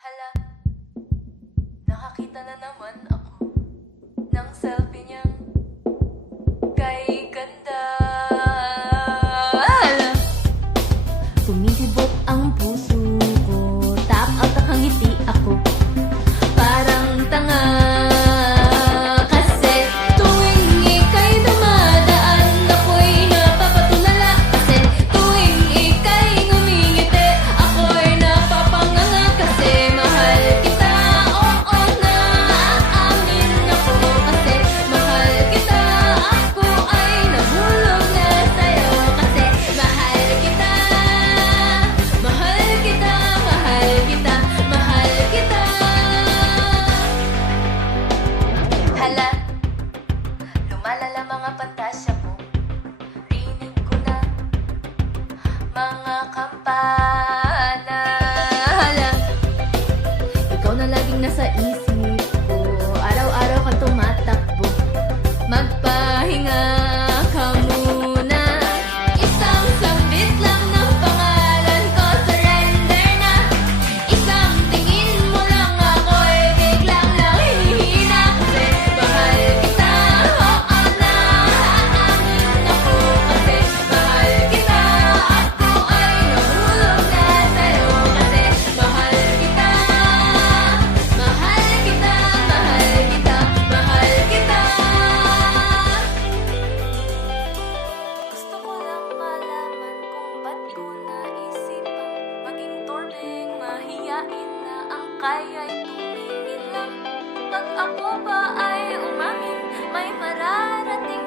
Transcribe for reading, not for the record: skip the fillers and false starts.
Hala, nakakita na naman ako ng selfie niyang kay ganda. Hala, Tumitibok ang puso ko, tap out nakangiti ako, parang tanga. Kasi tuwing ika'y dumadaan, ako'y napapatulala. Kasi tuwing ika'y ngumingiti, ako'y napapanganga. Kasi mahal kita, oo na, aamin ako. Kasi mahal kita, ako ay nahulog na sa'yo. Kasi mahal kita, mahal kita, mahal kita, mahal kita. hala, lumalala mga pantasya ko. Rinig ko na mga kampana. Hala, Ikaw na laging nasa isip ko, araw-araw ka tumatakbo. Magpahinga ka muna, isang sambit lang ng pangalan ko, surrender na. Isang tingin mo lang ako'y biglang lang hihina. Kasi mahal kita, oo na, aamin ako. Kasi mahal kita, ako ay nahulog na sa'yo. Kasi mahal kita, mahal kita, mahal kita, mahal kita. gusto ko lang malaman kung ba't ko naisipang maging tordeng mahiyain na ang kaya'y tumingin lang. Pag ako ba ay umamin, may mararating